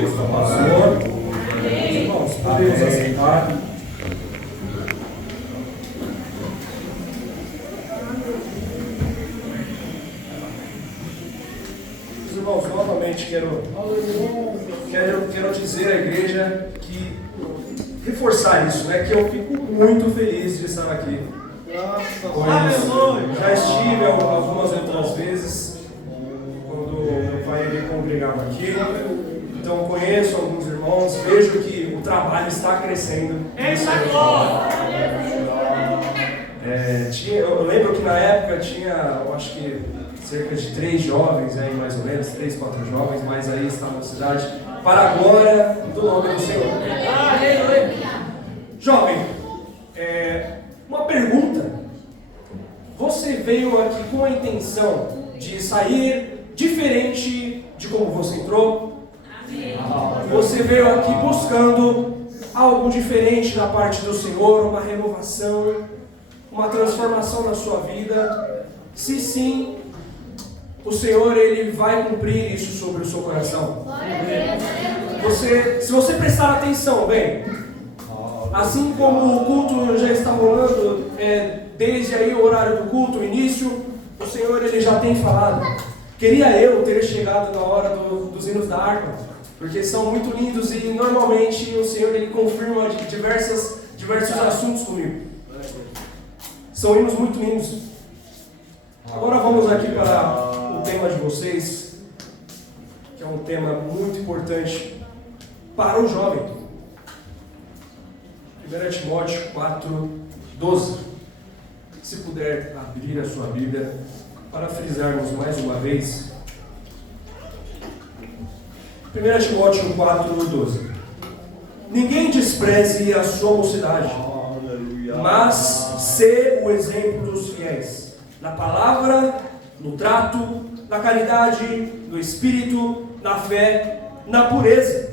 Deus da pastor. Irmãos, podemos aceitar. Meus irmãos, novamente quero dizer à igreja que reforçar isso, né? Que eu fico muito feliz de estar aqui. Pois já estive algumas outras vezes quando meu pai ele congregava aqui. Então conheço alguns irmãos, vejo que o trabalho está crescendo. Eu lembro que na época tinha, eu acho que cerca de 3 jovens aí, mais ou menos, 3, 4 jovens, mas aí está na cidade, para a glória do nome do Senhor. Jovem, uma pergunta. Você veio aqui com a intenção de sair diferente de como você entrou? Você veio aqui buscando algo diferente da parte do Senhor, uma renovação, uma transformação na sua vida? Se sim, o Senhor ele vai cumprir isso sobre o seu coração. Se você prestar atenção, bem, assim como o culto já está rolando, desde aí o horário do culto, o início, o Senhor ele já tem falado. Queria eu ter chegado na hora dos hinos da harpa, porque são muito lindos e normalmente o Senhor ele confirma diversos assuntos comigo. São hinos muito lindos. Agora vamos aqui para o tema de vocês, que é um tema muito importante para o jovem. 1 Timóteo 4:12. Se puder abrir a sua Bíblia para frisarmos mais uma vez. 1 Timóteo 4:12. Ninguém despreze a sua mocidade, mas sê o exemplo dos fiéis, na palavra, no trato, na caridade, no espírito, na fé, na pureza.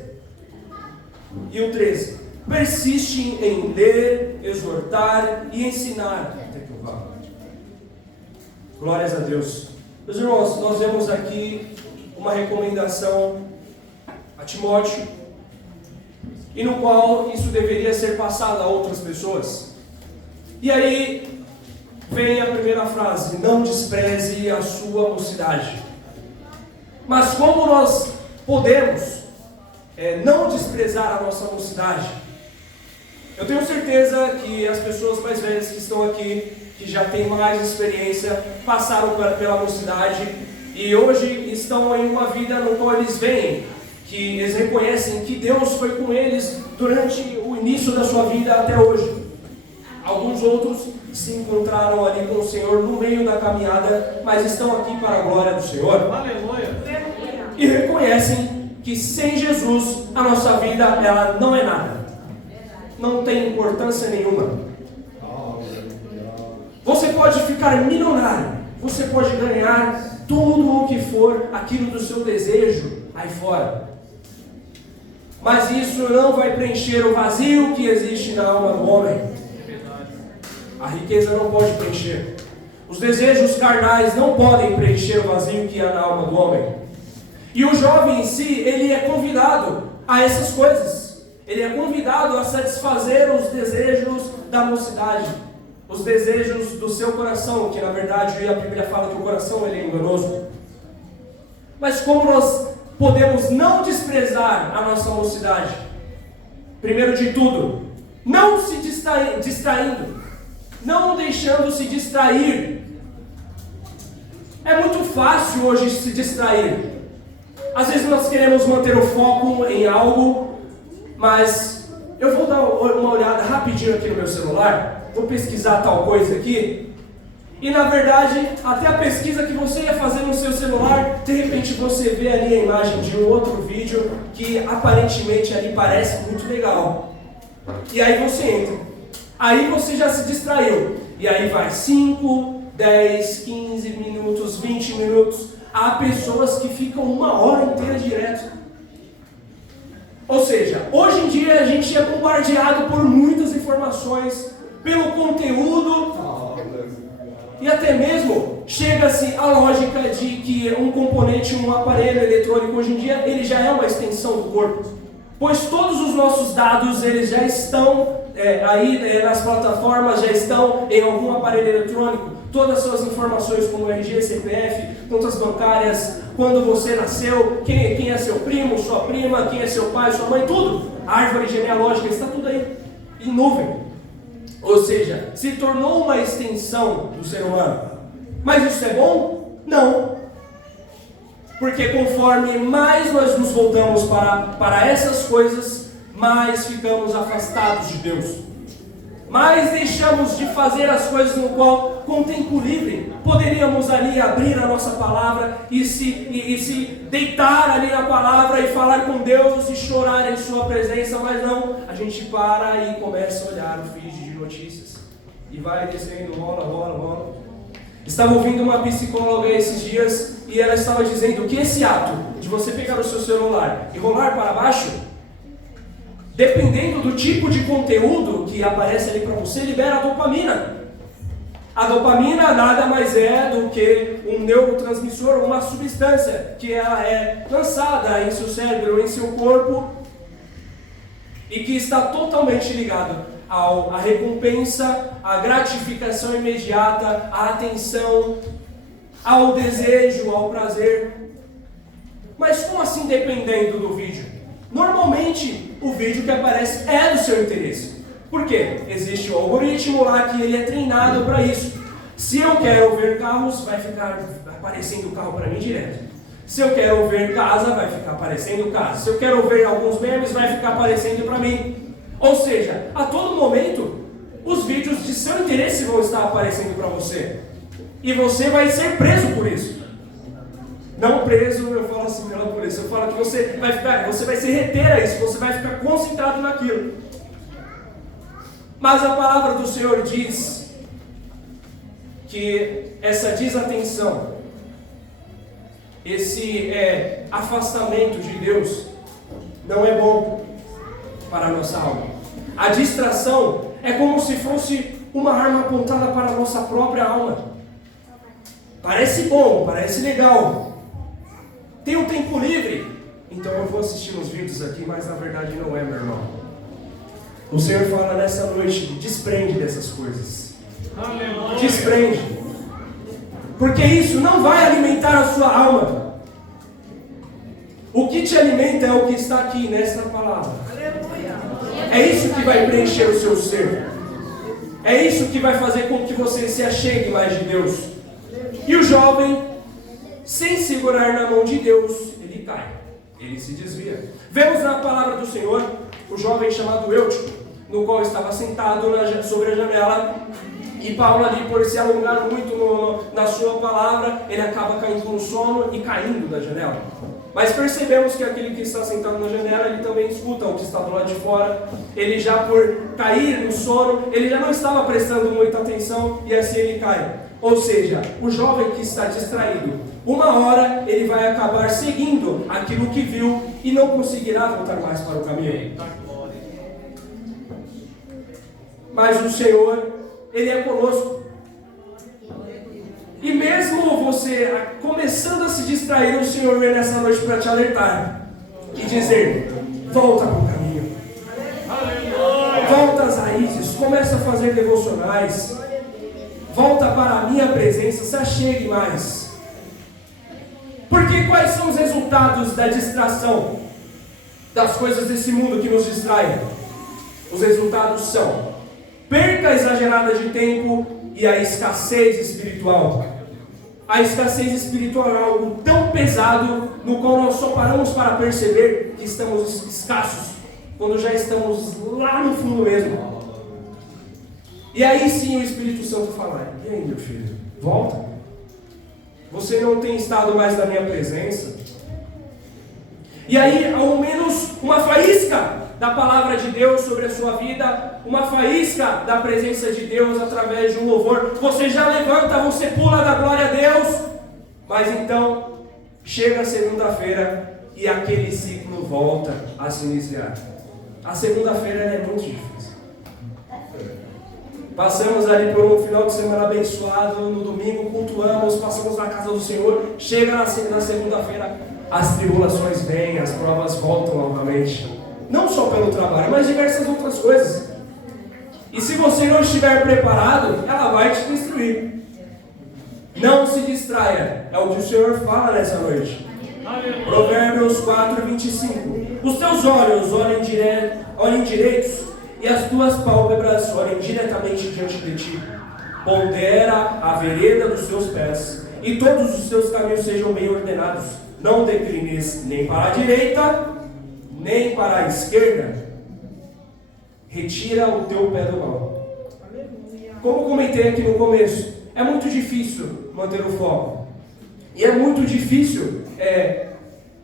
E o 13. Persiste em ler, exortar e ensinar. Glórias a Deus. Meus irmãos, nós vemos aqui uma recomendação a Timóteo, e no qual isso deveria ser passado a outras pessoas. E aí vem a primeira frase: não despreze a sua mocidade. Mas como nós podemos não desprezar a nossa mocidade? Eu tenho certeza que as pessoas mais velhas que estão aqui, que já têm mais experiência, passaram pela mocidade e hoje estão em uma vida no qual eles veem, que eles reconhecem que Deus foi com eles durante o início da sua vida até hoje. Alguns outros se encontraram ali com o Senhor no meio da caminhada, mas estão aqui para a glória do Senhor. Aleluia. E reconhecem que sem Jesus a nossa vida ela não é nada. Não tem importância nenhuma. Você pode ficar milionário, você pode ganhar tudo o que for aquilo do seu desejo aí fora, mas isso não vai preencher o vazio que existe na alma do homem. A riqueza não pode preencher, os desejos carnais não podem preencher o vazio que há na alma do homem. E o jovem em si, ele é convidado a essas coisas. Ele é convidado a satisfazer os desejos da mocidade, os desejos do seu coração, que na verdade a Bíblia fala que o coração ele é enganoso. Mas como nós podemos não desprezar a nossa mocidade? Primeiro de tudo, não se distraindo, não deixando se distrair. É muito fácil hoje se distrair. Às vezes nós queremos manter o foco em algo, mas eu vou dar uma olhada rapidinho aqui no meu celular, vou pesquisar tal coisa aqui, e na verdade, até a pesquisa que você ia fazer no seu celular, de repente você vê ali a imagem de um outro vídeo que aparentemente ali parece muito legal. E aí você entra, aí você já se distraiu, e aí vai 5, 10, 15 minutos, 20 minutos, há pessoas que ficam 1 hora inteira direto. Ou seja, hoje em dia a gente é bombardeado por muitas informações, pelo conteúdo, e até mesmo chega-se à lógica de que um componente, um aparelho eletrônico hoje em dia, ele já é uma extensão do corpo. Pois todos os nossos dados, eles já estão nas plataformas, já estão em algum aparelho eletrônico. Todas as suas informações como RG, CPF, contas bancárias, quando você nasceu, quem é seu primo, sua prima, quem é seu pai, sua mãe, tudo. A árvore genealógica está tudo aí, em nuvem. Ou seja, se tornou uma extensão do ser humano. Mas isso é bom? Não. Porque conforme mais nós nos voltamos para essas coisas, mais ficamos afastados de Deus. Mais deixamos de fazer as coisas no qual, com tempo livre, poderíamos ali abrir a nossa palavra e se deitar ali na palavra e falar com Deus e chorar em sua presença, mas não, a gente para e começa a olhar o feed de notícias e vai descendo, rola. Estava ouvindo uma psicóloga esses dias e ela estava dizendo que esse ato de você pegar o seu celular e rolar para baixo, dependendo do tipo de conteúdo que aparece ali para você, libera a dopamina. A dopamina nada mais é do que um neurotransmissor, uma substância que ela é lançada em seu cérebro, em seu corpo, e que está totalmente ligado à recompensa, à gratificação imediata, à atenção, ao desejo, ao prazer. Mas como assim dependendo do vídeo? Normalmente o vídeo que aparece é do seu interesse. Por quê? Existe um algoritmo lá que ele é treinado para isso. Se eu quero ver carros, vai ficar aparecendo o carro para mim direto. Se eu quero ver casa, vai ficar aparecendo casa. Se eu quero ver alguns memes, vai ficar aparecendo para mim. Ou seja, a todo momento, os vídeos de seu interesse vão estar aparecendo para você. E você vai ser preso por isso. Não preso, eu falo assim, não por isso. Eu falo que você vai se reter a isso, você vai ficar concentrado naquilo. Mas a palavra do Senhor diz que essa desatenção, esse afastamento de Deus, não é bom para a nossa alma. A distração é como se fosse uma arma apontada para a nossa própria alma. Parece bom, parece legal. Tem um tempo livre, então eu vou assistir uns vídeos aqui, mas na verdade não é, meu irmão. O Senhor fala nessa noite, desprende dessas coisas. Aleluia. Desprende. Porque isso não vai alimentar a sua alma. O que te alimenta é o que está aqui nessa palavra. É isso que vai preencher o seu ser. É isso que vai fazer com que você se achegue mais de Deus. E o jovem, sem segurar na mão de Deus, ele cai. Ele se desvia. Vemos na palavra do Senhor o jovem chamado Eutico, no qual estava sentado sobre a janela. E Paulo ali, por se alongar muito na sua palavra, ele acaba caindo no sono e caindo da janela. Mas percebemos que aquele que está sentado na janela, ele também escuta o que está do lado de fora. Ele já por cair no sono, ele já não estava prestando muita atenção e assim ele cai. Ou seja, o jovem que está distraído, uma hora ele vai acabar seguindo aquilo que viu e não conseguirá voltar mais para o caminho. Mas o Senhor, Ele é conosco. E mesmo você começando a se distrair, o Senhor vem nessa noite para te alertar e dizer: volta para o caminho, volta às raízes, começa a fazer devocionais, volta para a minha presença, se achegue mais. Porque quais são os resultados da distração, das coisas desse mundo que nos distraem? Os resultados são perca exagerada de tempo e a escassez espiritual. A escassez espiritual é algo tão pesado no qual nós só paramos para perceber que estamos escassos quando já estamos lá no fundo mesmo. E aí sim o Espírito Santo fala: e aí, meu filho, volta. Você não tem estado mais na minha presença. E aí, ao menos uma faísca da palavra de Deus sobre a sua vida, uma faísca da presença de Deus através de um louvor. Você já levanta, você pula da glória a Deus. Mas então, chega a segunda-feira e aquele ciclo volta a se iniciar. A segunda-feira é muito difícil. Passamos ali por um final de semana abençoado, no domingo cultuamos, passamos na casa do Senhor, chega na segunda-feira, as tribulações vêm, as provas voltam novamente. Não só pelo trabalho, mas diversas outras coisas. E se você não estiver preparado, ela vai te destruir. Não se distraia, é o que o Senhor fala nessa noite. Provérbios 4, 25. Os teus olhos olhem direitos, e as tuas pálpebras olhem diretamente diante de ti. Pondera a vereda dos seus pés, e todos os seus caminhos sejam bem ordenados. Não declines nem para a direita, nem para a esquerda. Retira o teu pé do mal. Como comentei aqui no começo, é muito difícil manter o foco. E é muito difícil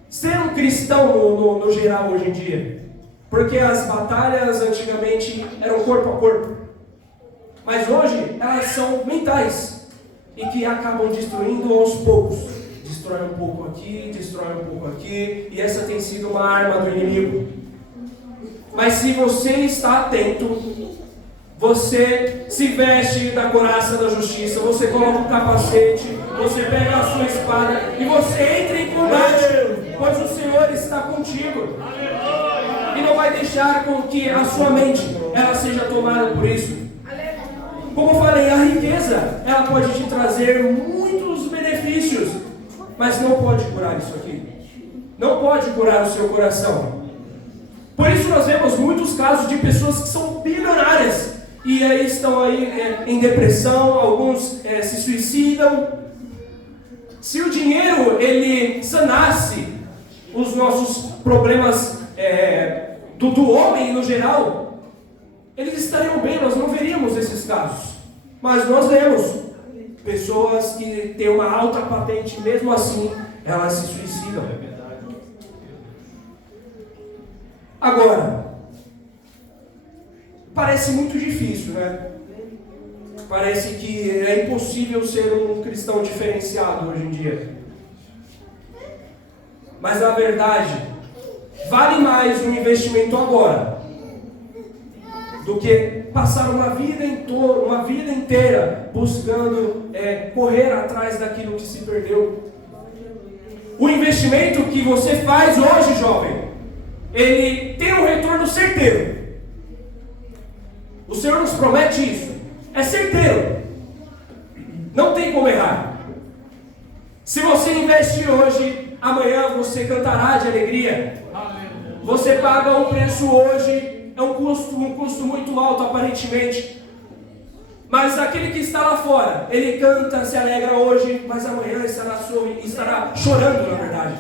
ser um cristão no geral hoje em dia. Porque as batalhas antigamente eram corpo a corpo. Mas hoje elas são mentais. E que acabam destruindo aos poucos. Destrói um pouco aqui, destrói um pouco aqui. E essa tem sido uma arma do inimigo. Mas se você está atento, você se veste da couraça da justiça, você coloca um capacete, você pega a sua espada e você entra em combate, pois o Senhor está contigo. E não vai deixar com que a sua mente ela seja tomada por isso. Como eu falei, a riqueza ela pode te trazer muitos benefícios, mas não pode curar isso aqui. Não pode curar o seu coração. Por isso nós vemos muitos casos de pessoas que são bilionárias e aí estão aí em depressão, alguns se suicidam. Se o dinheiro ele sanasse os nossos problemas do homem no geral, eles estariam bem, nós não veríamos esses casos. Mas nós vemos pessoas que têm uma alta patente, mesmo assim elas se suicidam. Agora, parece muito difícil, né? Parece que é impossível ser um cristão diferenciado hoje em dia. Mas na verdade, vale mais um investimento agora do que passar uma vida inteira buscando correr atrás daquilo que se perdeu. O investimento que você faz hoje, jovem, ele tem um retorno certeiro. O Senhor nos promete isso. É certeiro. Não tem como errar. Se você investe hoje, amanhã você cantará de alegria. Você paga um preço hoje, é um custo muito alto aparentemente. Mas aquele que está lá fora, ele canta, se alegra hoje, mas amanhã estará chorando, na verdade.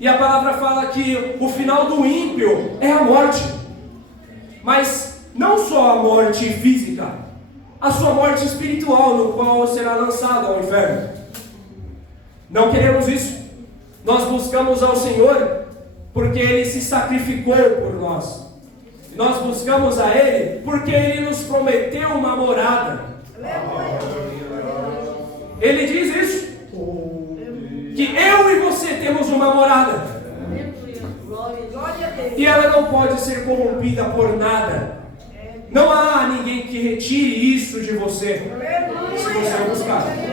E a palavra fala que o final do ímpio é a morte. Mas não só a morte física, a sua morte espiritual, no qual será lançado ao inferno. Não queremos isso. Nós buscamos ao Senhor porque Ele se sacrificou por nós. Nós buscamos a Ele porque Ele nos prometeu uma morada. Ele diz isso, que eu e você temos uma morada, e ela não pode ser corrompida por nada. Não há ninguém que retire isso de você,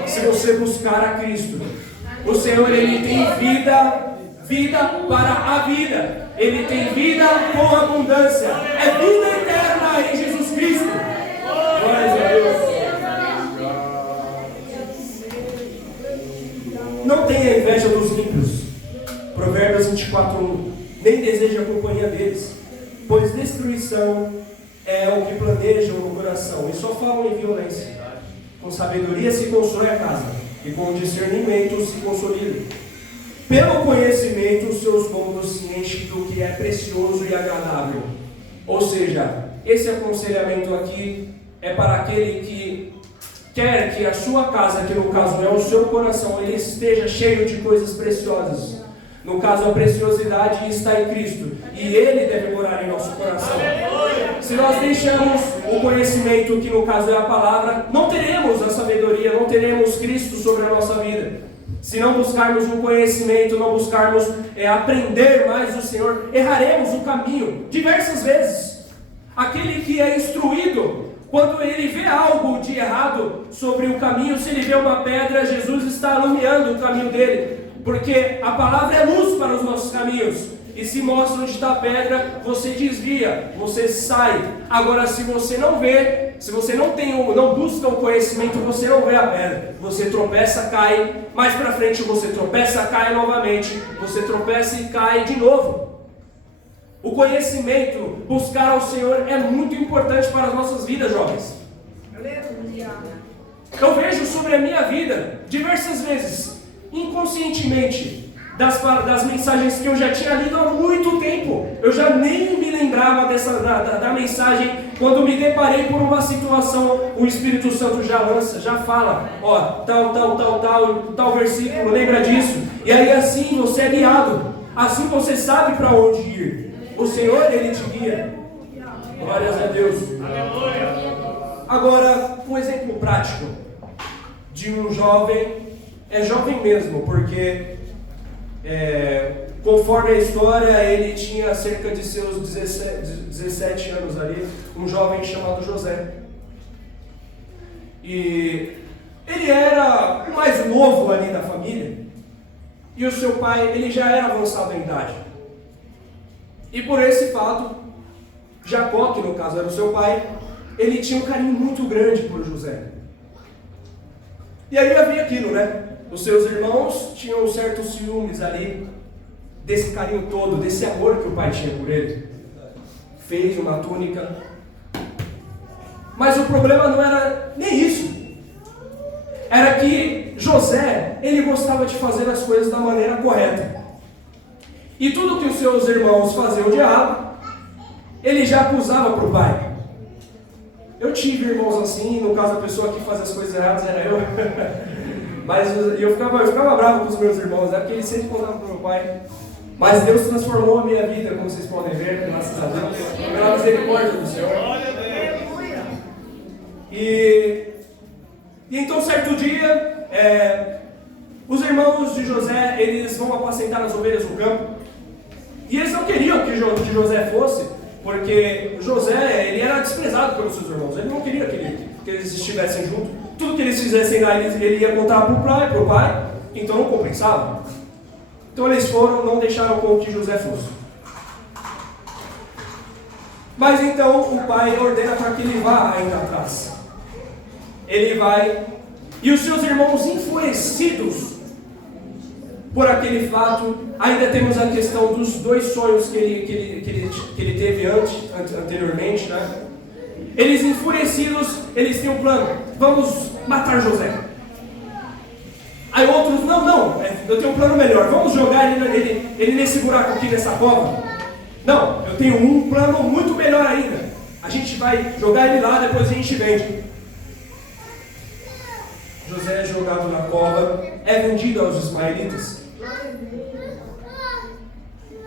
se você buscar a Cristo. O Senhor, Ele tem vida para a vida. Ele tem vida com abundância. É vida eterna em Jesus Cristo. Glória a Deus. Não tenha inveja dos ímpios. Provérbios 24:1. Nem deseje a companhia deles, pois destruição é o que planejam no coração, e só falam em violência. Com sabedoria se constrói a casa, e com discernimento se consolida. Pelo conhecimento os seus cômodos se enchem do que é precioso e agradável. Ou seja, esse aconselhamento aqui é para aquele que quer que a sua casa, que no caso é o seu coração, ele esteja cheio de coisas preciosas. No caso, a preciosidade está em Cristo, e Ele deve morar em nosso coração. Se nós deixamos o conhecimento, que no caso é a palavra, não teremos a sabedoria, não teremos Cristo sobre a nossa vida. Se não buscarmos o conhecimento, não buscarmos aprender mais do Senhor, erraremos o caminho diversas vezes. Aquele que é instruído Quando ele vê algo de errado sobre o caminho, se ele vê uma pedra, Jesus está iluminando o caminho dele, porque a palavra é luz para os nossos caminhos, e se mostra onde está a pedra, você desvia, você sai. Agora, se você não vê, se você não busca o conhecimento, você não vê a pedra, você tropeça, cai, mais para frente você tropeça, cai novamente, você tropeça e cai de novo. O conhecimento, buscar ao Senhor é muito importante para as nossas vidas, jovens. Eu vejo sobre a minha vida, diversas vezes, inconscientemente, das mensagens que eu já tinha lido há muito tempo. Eu já nem me lembrava da mensagem. Quando me deparei por uma situação, o Espírito Santo já lança, já fala, ó, tal versículo, lembra disso. E aí assim você é guiado, assim você sabe para onde ir. O Senhor, Ele te guia. Glórias a Deus. Aleluia. Agora, um exemplo prático de um jovem, é jovem mesmo, porque conforme a história, ele tinha cerca de seus 17 anos ali, um jovem chamado José. E ele era o mais novo ali da família, e o seu pai, ele já era avançado em idade. E por esse fato, Jacó, que no caso era o seu pai, ele tinha um carinho muito grande por José. E aí havia aquilo, né? Os seus irmãos tinham certos ciúmes ali, desse carinho todo, desse amor que o pai tinha por ele. Fez uma túnica. Mas o problema não era nem isso. Era que José, ele gostava de fazer as coisas da maneira correta. E tudo que os seus irmãos faziam de errado, ele já acusava para o pai. Eu tive irmãos assim, no caso a pessoa que fazia as coisas erradas era eu. Mas eu ficava bravo com os meus irmãos, né? Porque eles sempre contavam para o meu pai. Mas Deus transformou a minha vida, como vocês podem ver, graças a Deus, pela misericórdia do Senhor. E então certo dia, os irmãos de José, eles vão apacentar as ovelhas no campo. E eles não queriam que José fosse, porque José, ele era desprezado pelos seus irmãos. Ele não queria que eles estivessem juntos. Tudo que eles fizessem lá, ele ia contar para o pai, então não compensava. Então eles foram, não deixaram com que José fosse. Mas então o pai ordena para que ele vá ainda atrás. Ele vai, e os seus irmãos enfurecidos por aquele fato, ainda temos a questão dos dois sonhos que ele teve anteriormente, né? Eles enfurecidos, eles têm um plano, vamos matar José. Aí outros, não, eu tenho um plano melhor, vamos jogar ele nesse buraco aqui, nessa cova. Não, eu tenho um plano muito melhor ainda, a gente vai jogar ele lá, depois a gente vende. José é jogado na cova, é vendido aos ismaelitas.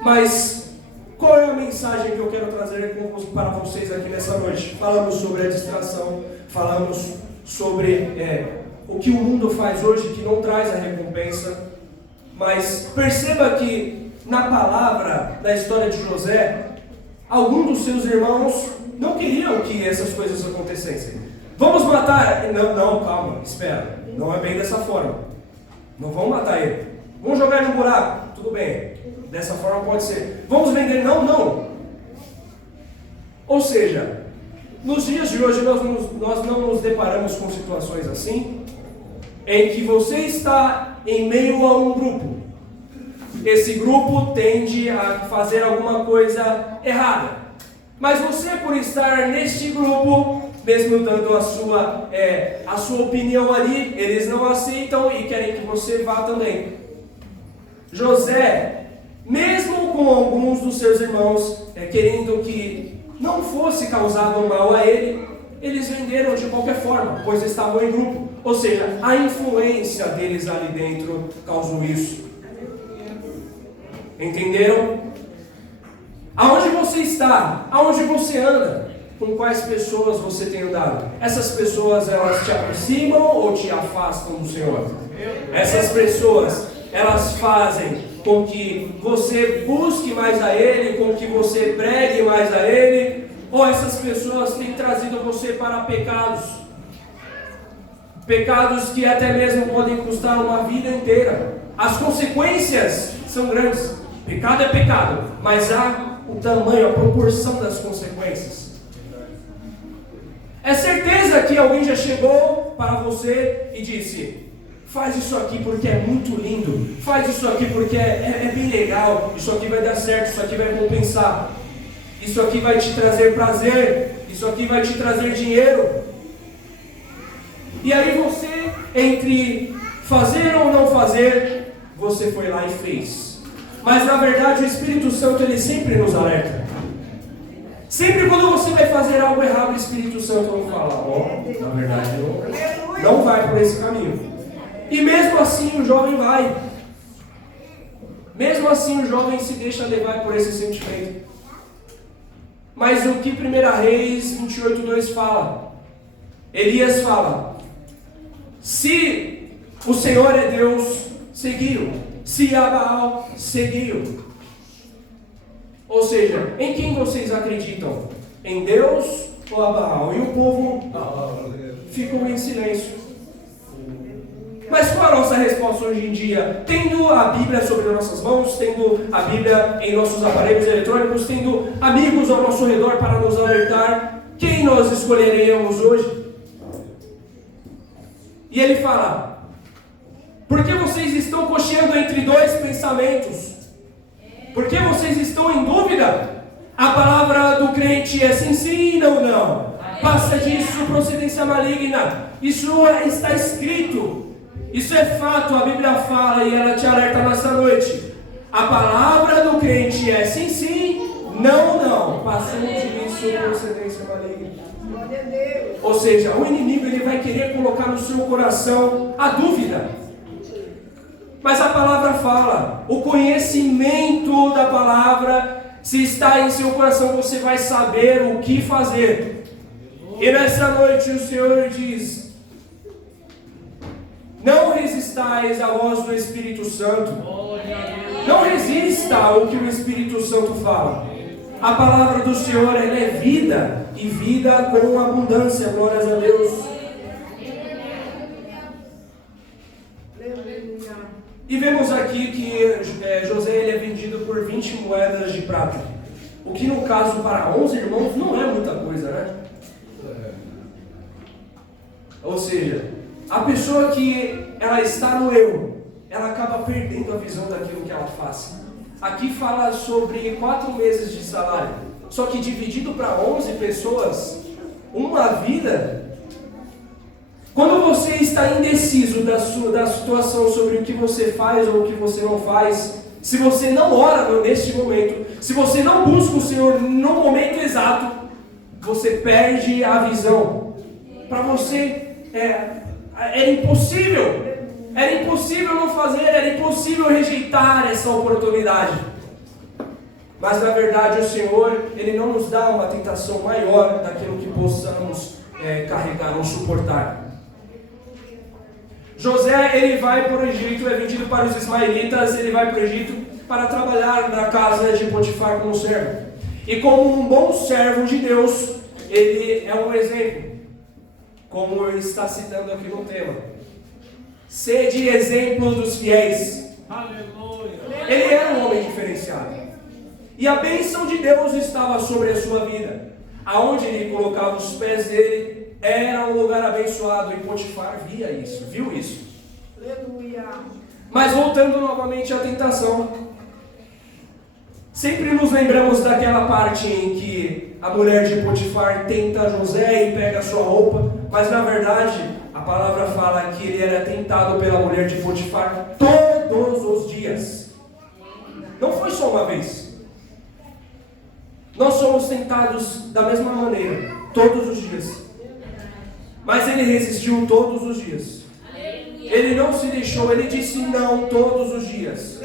Mas qual é a mensagem que eu quero trazer para vocês aqui nessa noite? Falamos sobre a distração, falamos sobre o que o mundo faz hoje que não traz a recompensa. Mas perceba que na palavra, na história de José, alguns dos seus irmãos não queriam que essas coisas acontecessem. Vamos matar? Não, calma, espera. Não é bem dessa forma. Não vamos matar ele. Vamos jogar ele no buraco? Tudo bem. Dessa forma pode ser. Vamos vender? Não. Ou seja, nos dias de hoje nós não nos deparamos com situações assim, em que você está em meio a um grupo. Esse grupo tende a fazer alguma coisa errada. Mas você, por estar neste grupo, mesmo dando a sua opinião ali, eles não aceitam e querem que você vá também. José, mesmo com alguns dos seus irmãos querendo que não fosse causado mal a ele, eles venderam de qualquer forma, pois estavam em grupo. Ou seja, a influência deles ali dentro causou isso. Entenderam? Aonde você está? Aonde você anda? Com quais pessoas você tem andado? Essas pessoas, elas te aproximam ou te afastam do Senhor? Essas pessoas, elas fazem com que você busque mais a Ele, com que você pregue mais a Ele, Ou essas pessoas têm trazido você para pecados que até mesmo podem custar uma vida inteira. As consequências são grandes. Pecado é pecado, mas há o tamanho, a proporção das consequências. É certeza que alguém já chegou para você e disse: faz isso aqui porque é muito lindo, faz isso aqui porque é bem legal, isso aqui vai dar certo, isso aqui vai compensar, isso aqui vai te trazer prazer, isso aqui vai te trazer dinheiro. E aí você, entre fazer ou não fazer, você foi lá e fez. Mas na verdade o Espírito Santo, ele sempre nos alerta. Sempre quando você vai fazer algo errado, o Espírito Santo não fala: na verdade não vai por esse caminho. E mesmo assim o jovem vai. Mesmo assim o jovem se deixa levar por esse sentimento. Mas o que 1 Reis 28:2 fala? Elias fala: se o Senhor é Deus, seguiu. Se há Baal, seguiu. Ou seja, em quem vocês acreditam? Em Deus ou a Baal? E o povo ficou em silêncio. Mas qual a nossa resposta hoje em dia? Tendo a Bíblia sobre nossas mãos, tendo a Bíblia em nossos aparelhos eletrônicos, tendo amigos ao nosso redor para nos alertar, quem nós escolheremos hoje? E ele fala: por que vocês estão cocheando entre dois pensamentos? Por que vocês estão em dúvida? A palavra do crente é sim, sim, não, não. Passa disso, procedência maligna. Isso está escrito. Isso é fato, a Bíblia fala e ela te alerta nessa noite. A palavra do crente é sim, sim, não, não. Passou disso, procedência maligna. Ou seja, o inimigo, ele vai querer colocar no seu coração a dúvida. Mas a palavra fala, o conhecimento da palavra, se está em seu coração, você vai saber o que fazer. E nessa noite o Senhor diz: não resistais à voz do Espírito Santo. Não resista ao que o Espírito Santo fala. A palavra do Senhor, ela é vida, e vida com abundância. Glórias a Deus. E vemos aqui que José, ele é vendido por 20 moedas de prata. O que no caso para 11 irmãos não é muita coisa, né? Ou seja, a pessoa que ela está no erro, ela acaba perdendo a visão daquilo que ela faz. Aqui fala sobre 4 meses de salário. Só que dividido para 11 pessoas, uma vida. Quando você está indeciso da situação sobre o que você faz ou o que você não faz, se você não ora neste momento, se você não busca o Senhor no momento exato, você perde a visão. Para você era impossível não fazer, era impossível rejeitar essa oportunidade. Mas na verdade o Senhor, ele não nos dá uma tentação maior daquilo que possamos carregar ou suportar. José, ele vai para o Egito, é vendido para os ismaelitas, ele vai para o Egito para trabalhar na casa de Potifar como servo. E como um bom servo de Deus, ele é um exemplo, como está citando aqui no tema. Sede exemplo dos fiéis. Aleluia. Ele era um homem diferenciado. E a bênção de Deus estava sobre a sua vida. Aonde ele colocava os pés dele, era um lugar abençoado, e Potifar via isso, viu isso. Aleluia. Mas voltando novamente à tentação, sempre nos lembramos daquela parte em que a mulher de Potifar tenta José e pega a sua roupa, mas na verdade a palavra fala que ele era tentado pela mulher de Potifar todos os dias. Não foi só uma vez. Nós somos tentados da mesma maneira, todos os dias. Mas ele resistiu todos os dias. Ele não se deixou, ele disse não todos os dias.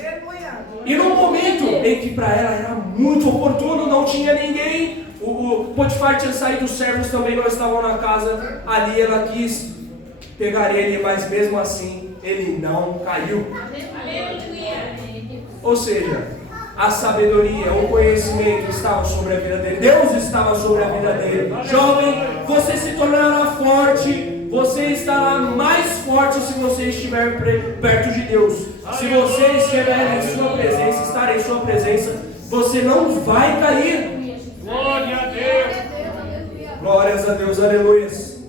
E no momento em que para ela era muito oportuno, não tinha ninguém, o Potifar tinha saído, os servos também não estavam na casa, ali ela quis pegar ele, mas mesmo assim ele não caiu. Ou seja, A sabedoria, o conhecimento estava sobre a vida dele. Deus estava sobre a vida dele. Jovem, você se tornará forte. Você estará mais forte se você estiver perto de Deus. Se você estiver em sua presença, estar em sua presença, você não vai cair. Glória a Deus. Glórias a Deus, aleluias.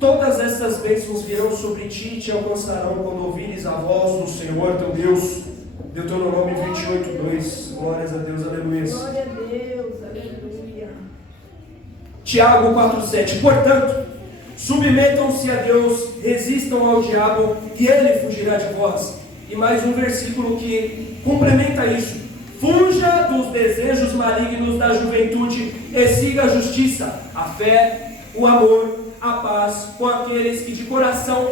Todas essas bênçãos virão sobre ti e te alcançarão quando ouvires a voz do Senhor teu Deus. Deuteronômio 28:2. Glórias a Deus, aleluias. Glória a Deus, aleluia. Tiago 4:7. Portanto, submetam-se a Deus, resistam ao diabo e ele fugirá de vós. E mais um versículo que complementa isso. Fuja dos desejos malignos da juventude e siga a justiça, a fé, o amor, a paz com aqueles que de coração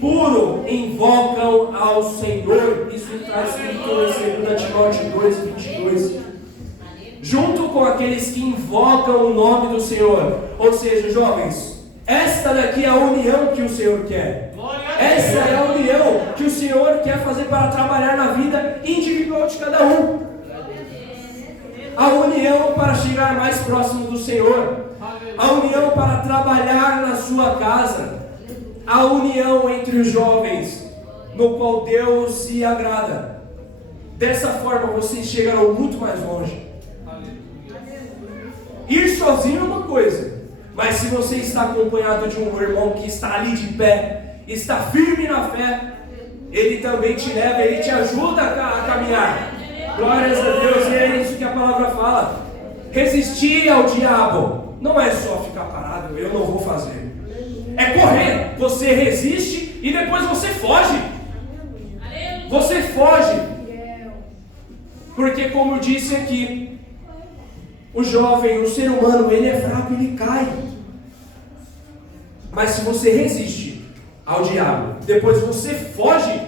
puro invocam ao Senhor. Isso está escrito em 2 Timóteo 2:22. Junto com aqueles que invocam o nome do Senhor. Ou seja, jovens, esta daqui é a união que o Senhor quer. Essa é a união que o Senhor quer fazer para trabalhar na vida individual de cada um. A união para chegar mais próximo do Senhor. A união para trabalhar na sua casa. A união entre os jovens, no qual Deus se agrada. Dessa forma vocês chegarão muito mais longe. Ir sozinho é uma coisa, mas se você está acompanhado de um irmão que está ali de pé, está firme na fé, ele também te leva, ele te ajuda a caminhar. Glórias a Deus, e é isso que a palavra fala. Resistir ao diabo não é só ficar parado, eu não vou fazer. É correr, você resiste e depois você foge. Você foge. Porque como eu disse aqui, o jovem, o ser humano, ele é fraco, ele cai. Mas se você resiste ao diabo, depois você foge,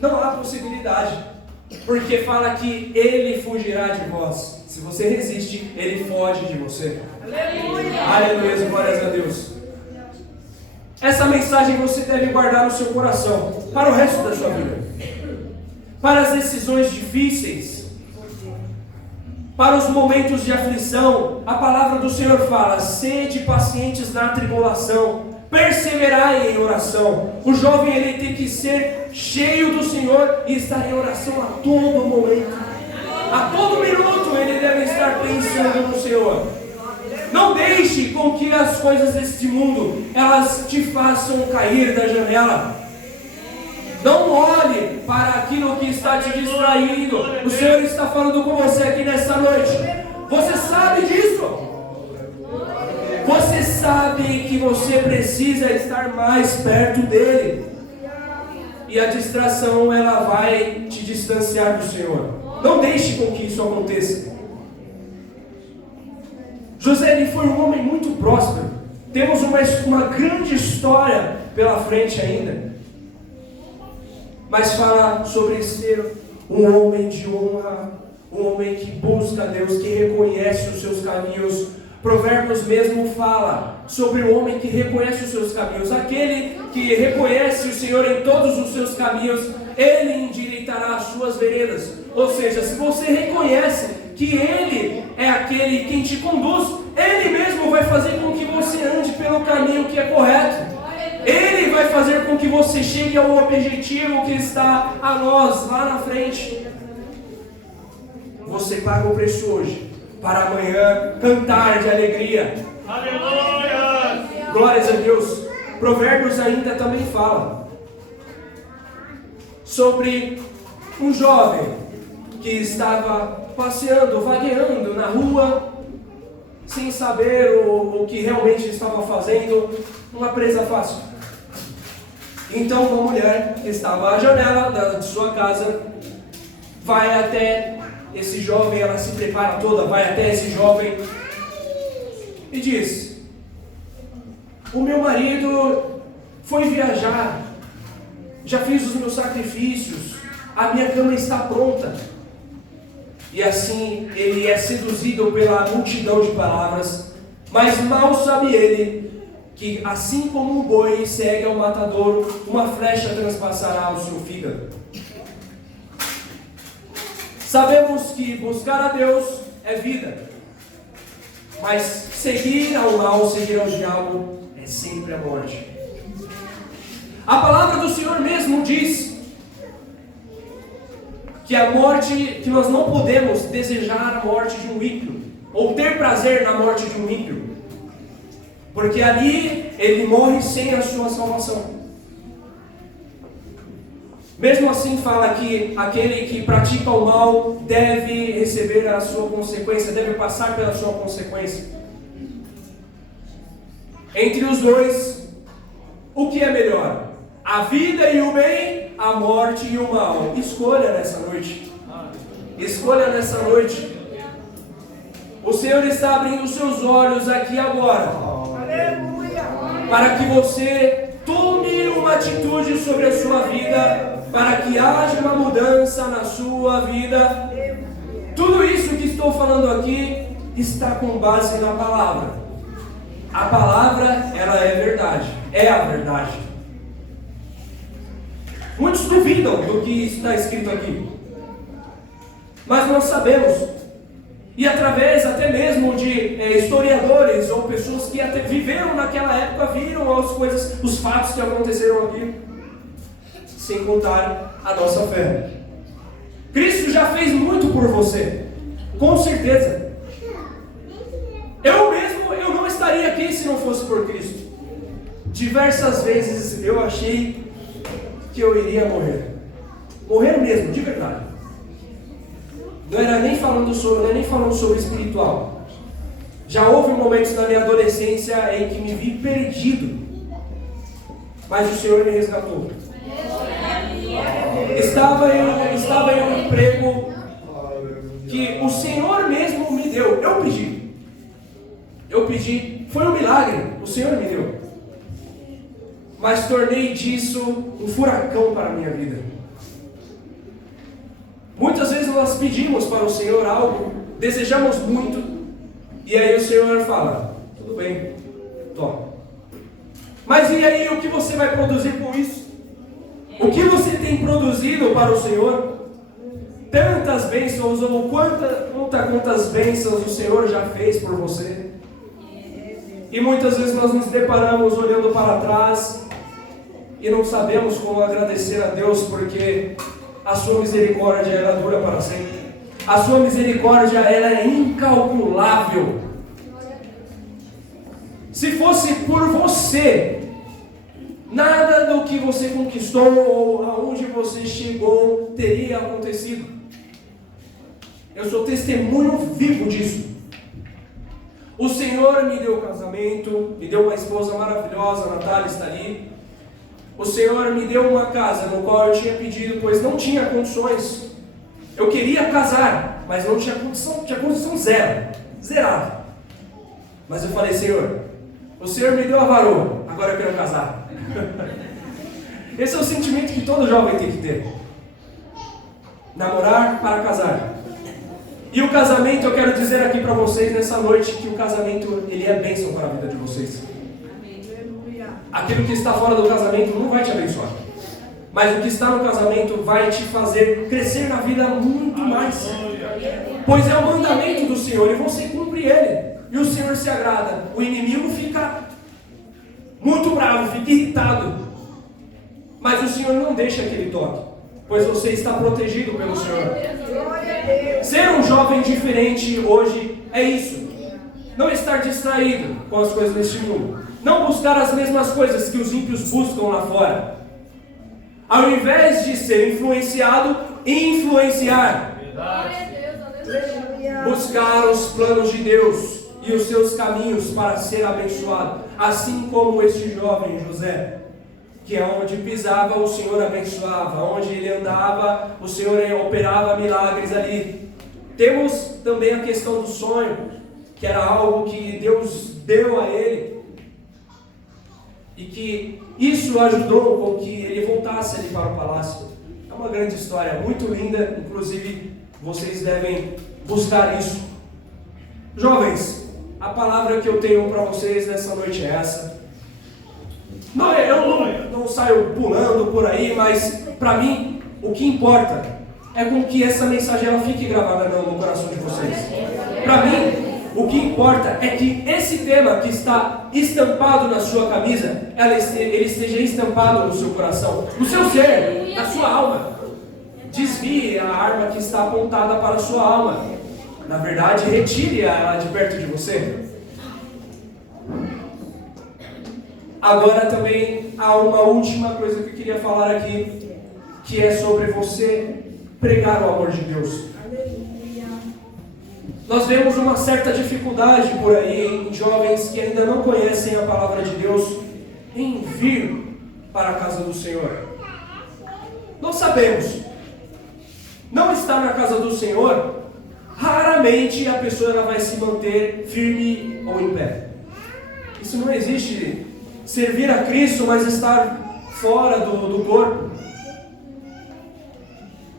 não há possibilidade. Porque fala que ele fugirá de vós. Se você resiste, ele foge de você. Aleluia! Aleluia, glórias a Deus. Essa mensagem você deve guardar no seu coração para o resto da sua vida. Para as decisões difíceis, para os momentos de aflição, a palavra do Senhor fala: sede pacientes na tribulação, perseverai em oração. O jovem, ele tem que ser cheio do Senhor e estar em oração a todo momento. A todo minuto ele deve estar pensando no Senhor. Não deixe com que as coisas deste mundo elas te façam cair da janela. Não olhe para aquilo que está te distraindo. O Senhor está falando com você aqui nesta noite. Você sabe disso. Você sabe que você precisa estar mais perto dele. E a distração, ela vai te distanciar do Senhor. Não deixe com que isso aconteça. José, ele foi um homem muito próspero. Temos uma grande história pela frente ainda. Mas fala sobre ser um homem de honra, um homem que busca a Deus, que reconhece os seus caminhos. Provérbios mesmo fala sobre o homem que reconhece os seus caminhos. Aquele que reconhece o Senhor em todos os seus caminhos, ele endireitará as suas veredas. Ou seja, se você reconhece que ele é aquele quem te conduz, ele mesmo vai fazer com que você ande pelo caminho que é correto. Ele vai fazer com que você chegue ao objetivo que está a nós lá na frente. Você paga o preço hoje, para amanhã cantar de alegria. Aleluia! Glórias a Deus. Provérbios ainda também fala sobre um jovem que estava passeando, vagueando na rua, sem saber o que realmente estava fazendo, uma presa fácil. Então uma mulher que estava à janela de sua casa vai até esse jovem, ela se prepara toda, vai até esse jovem e diz: o meu marido foi viajar, já fiz os meus sacrifícios, a minha cama está pronta. E assim ele é seduzido pela multidão de palavras, mas mal sabe ele que assim como um boi segue ao matadouro, uma flecha transpassará o seu fígado. Sabemos que buscar a Deus é vida, mas seguir ao mal, seguir ao diabo, é sempre a morte. A palavra do Senhor mesmo diz que a morte, que nós não podemos desejar a morte de um ímpio, ou ter prazer na morte de um ímpio, porque ali ele morre sem a sua salvação. Mesmo assim fala que aquele que pratica o mal deve receber a sua consequência, deve passar pela sua consequência. Entre os dois, o que é melhor? A vida e o bem, a morte e o mal. Escolha nessa noite. Escolha nessa noite. O Senhor está abrindo os seus olhos aqui agora. Aleluia. Para que você tome uma atitude sobre a sua vida, para que haja uma mudança na sua vida. Tudo isso que estou falando aqui está com base na palavra. A palavra, ela é verdade, é a verdade. Muitos duvidam do que está escrito aqui, mas nós sabemos, e através até mesmo de historiadores ou pessoas que até viveram naquela época, viram as coisas, os fatos que aconteceram aqui, sem contar a nossa fé. Cristo já fez muito por você, com certeza. Eu mesmo, eu não estaria aqui se não fosse por Cristo. Diversas vezes eu achei que eu iria morrer. Morrer mesmo, de verdade. Não era nem falando sobre espiritual. Já houve momentos na minha adolescência em que me vi perdido, mas o Senhor me resgatou. Estava em um emprego que o Senhor mesmo me deu. Eu pedi, foi um milagre, o Senhor me deu. Mas tornei disso um furacão para a minha vida. Muitas vezes nós pedimos para o Senhor algo, desejamos muito, e aí o Senhor fala, tudo bem, toma. Mas e aí, o que você vai produzir com isso? O que você tem produzido para o Senhor? Tantas bênçãos, ou quantas bênçãos o Senhor já fez por você? E muitas vezes nós nos deparamos olhando para trás e não sabemos como agradecer a Deus, porque a sua misericórdia, ela dura para sempre. A sua misericórdia, ela é incalculável. Se fosse por você, nada do que você conquistou ou aonde você chegou teria acontecido. Eu sou testemunho vivo disso. O Senhor me deu casamento, me deu uma esposa maravilhosa, a Natália está ali. O Senhor me deu uma casa no qual eu tinha pedido, pois não tinha condições. Eu queria casar, mas não tinha condição zerado. Mas eu falei, Senhor, o Senhor me deu a varoa, agora eu quero casar. Esse é o sentimento que todo jovem tem que ter. Namorar para casar. E o casamento, eu quero dizer aqui para vocês nessa noite, que o casamento, ele é bênção para a vida de vocês. Aquilo que está fora do casamento não vai te abençoar, mas o que está no casamento vai te fazer crescer na vida muito mais, pois é o mandamento do Senhor e você cumpre ele, e o Senhor se agrada. O inimigo fica muito bravo, fica irritado, mas o Senhor não deixa que ele toque, pois você está protegido pelo Senhor. Ser um jovem diferente hoje é isso, não estar distraído com as coisas deste mundo, não buscar as mesmas coisas que os ímpios buscam lá fora. Ao invés de ser influenciado, influenciar. Buscar os planos de Deus e os seus caminhos para ser abençoado. Assim como este jovem José, que onde pisava o Senhor abençoava, onde ele andava o Senhor operava milagres ali. Temos também a questão do sonho, que era algo que Deus deu a ele, e que isso ajudou com que ele voltasse ali para o palácio. É uma grande história, muito linda, inclusive vocês devem buscar isso. Jovens, a palavra que eu tenho para vocês nessa noite é essa. Eu não saio pulando por aí, mas para mim o que importa é com que essa mensagem ela fique gravada no coração de vocês. Para mim, o que importa é que esse tema que está estampado na sua camisa, ele esteja estampado no seu coração, no seu ser, na sua alma. Desvie a arma que está apontada para a sua alma. Na verdade, retire ela de perto de você. Agora também há uma última coisa que eu queria falar aqui, que é sobre você pregar o amor de Deus. Nós vemos uma certa dificuldade por aí em jovens que ainda não conhecem a palavra de Deus em vir para a casa do Senhor. Nós sabemos, não estar na casa do Senhor, raramente a pessoa ela vai se manter firme ou em pé. Isso não existe. Servir a Cristo, mas estar fora do corpo.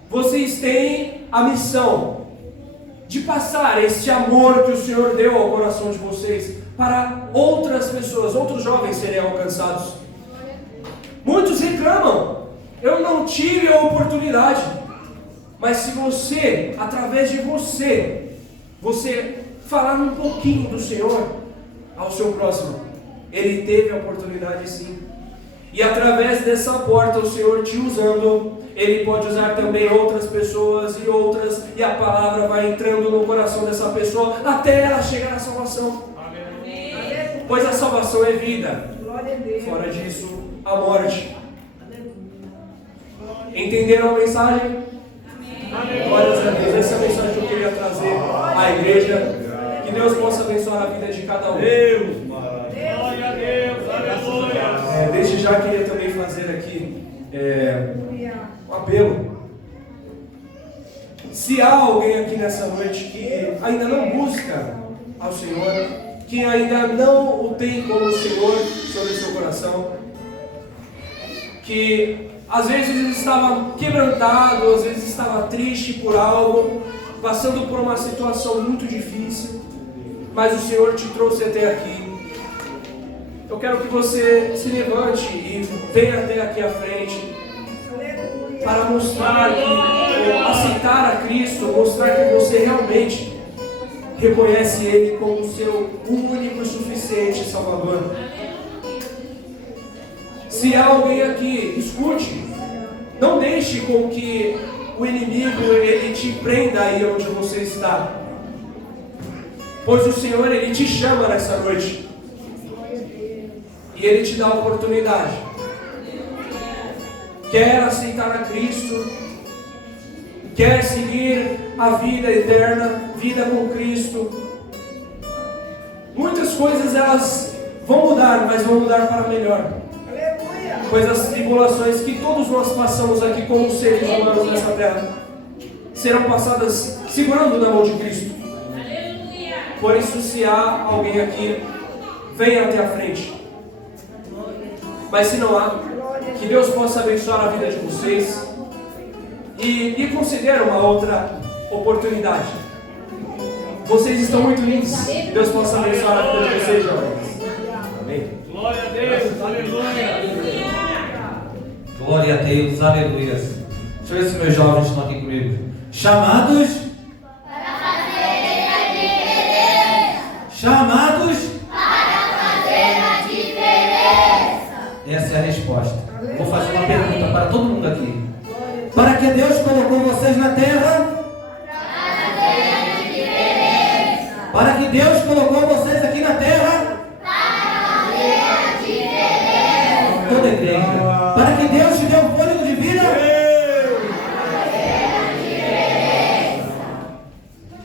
Vocês têm a missão de passar este amor que o Senhor deu ao coração de vocês para outras pessoas, outros jovens serem alcançados. Muitos reclamam, eu não tive a oportunidade. Mas se você, através de você falar um pouquinho do Senhor ao seu próximo, Ele teve a oportunidade sim. E através dessa porta, o Senhor te usando, Ele pode usar também outras pessoas e outras, e a palavra vai entrando no coração dessa pessoa até ela chegar à salvação. Amém. Pois a salvação é vida. Fora disso, a morte. Entenderam a mensagem? Glórias a Deus. Essa é a mensagem que eu queria trazer à igreja. Que Deus possa abençoar a vida de cada um. Deus, glória a Deus, aleluia. Desde já queria também fazer aqui um apelo. Se há alguém aqui nessa noite que ainda não busca ao Senhor, que ainda não o tem como Senhor sobre o seu coração, que às vezes estava quebrantado, às vezes estava triste por algo, passando por uma situação muito difícil, mas o Senhor te trouxe até aqui. Eu quero que você se levante e venha até aqui à frente para mostrar que aceitar a Cristo, mostrar que você realmente reconhece Ele como seu único e suficiente Salvador. Se há alguém aqui, escute, não deixe com que o inimigo ele te prenda aí onde você está, pois o Senhor ele te chama nessa noite e Ele te dá a oportunidade. Quer aceitar a Cristo, quer seguir a vida eterna, vida com Cristo. Muitas coisas elas vão mudar, mas vão mudar para melhor. Pois as tribulações que todos nós passamos aqui como seres humanos nessa terra serão passadas segurando na mão de Cristo. Por isso, se há alguém aqui, venha até a frente. Mas se não há, que Deus possa abençoar a vida de vocês e me considere uma outra oportunidade. Vocês estão muito lindos. Deus possa abençoar a vida de vocês, jovens. Amém. Glória a Deus, aleluia. Glória a Deus, aleluia. Deixa eu ver se meus jovens estão aqui comigo. Chamados para fazer a diferença. Chamados para fazer a diferença. Essa é a resposta. Vou fazer uma pergunta para todo mundo aqui. Para que Deus colocou vocês na terra? Para fazer a diferença. Para que Deus colocou vocês aqui na terra? Para fazer a diferença. Toda a igreja. Para que Deus te dê um fôlego de vida?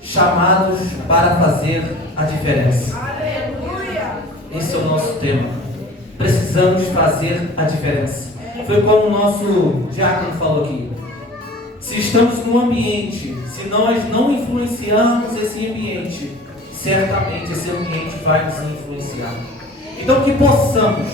Chamados para fazer a diferença. Esse é o nosso tema. Precisamos fazer a diferença. Foi como o nosso diácono falou aqui. Se estamos no ambiente, se nós não influenciarmos esse ambiente, certamente esse ambiente vai nos influenciar. Então que possamos